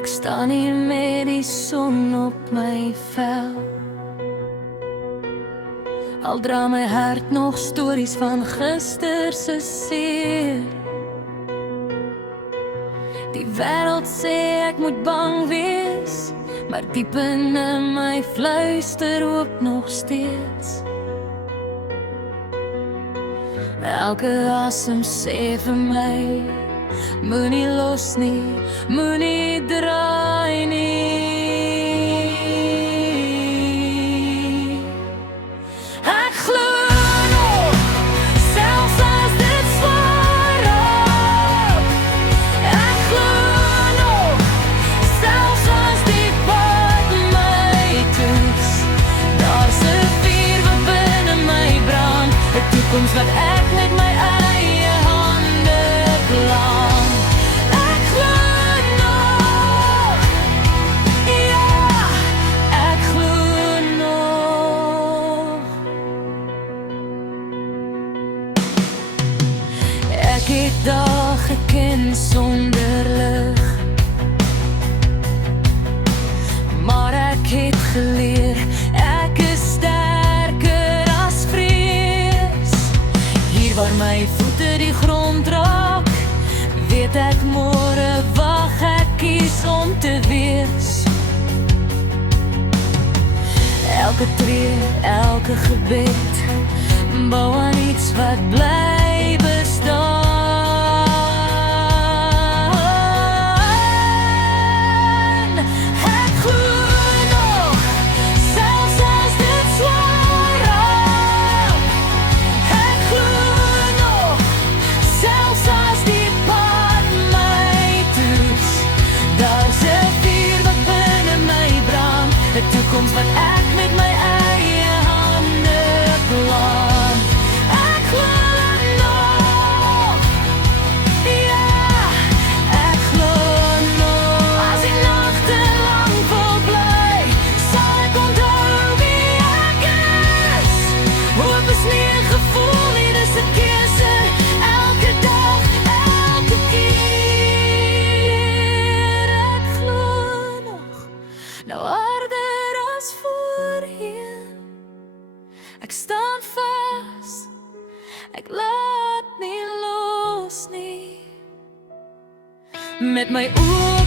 Ek staan hier met die son op my vel. Al dra my hart nog stories van gister se seer. Die wêreld sê ek moet bang wees, maar diep in my fluister hoop nog steeds. Elke asem sê vir my, moenie los nie, moenie draai nie. Ek glo nog, selfs as dit swaar raak. Ek glo nog, selfs as die pad my toets. Daar's 'n vuur wat binne my brand, 'n toekoms wat ek met my eie hande plan. Ek glo nog, ja, ek glo nog. Ek het dae geken sonder lig, maar ek het geleer, ek is sterker as vrees. Hier waar my voete die grond raak, weet ek môre wag ek kies om te wees. Elke tree, elke gebed, bou aan iets wat bly bestaan. Ek glo nog, selfs as dit swaar raak. Ek glo nog, selfs as die pad my toets. Daar's 'n vuur wat binne my brand, 'n toekoms wat ek met my eie hande plan. Ek glo nog, ja, ek glo nog. As die nagte lang vol bly, sal ek onthou wie ek is. Hoop is nie 'n gevoel nie, dis 'n keuse. Elke dag, elke keer. Ek glo nog, nou harder as voorheen. Ek staan vas, ek laat nie los nie. Met my oë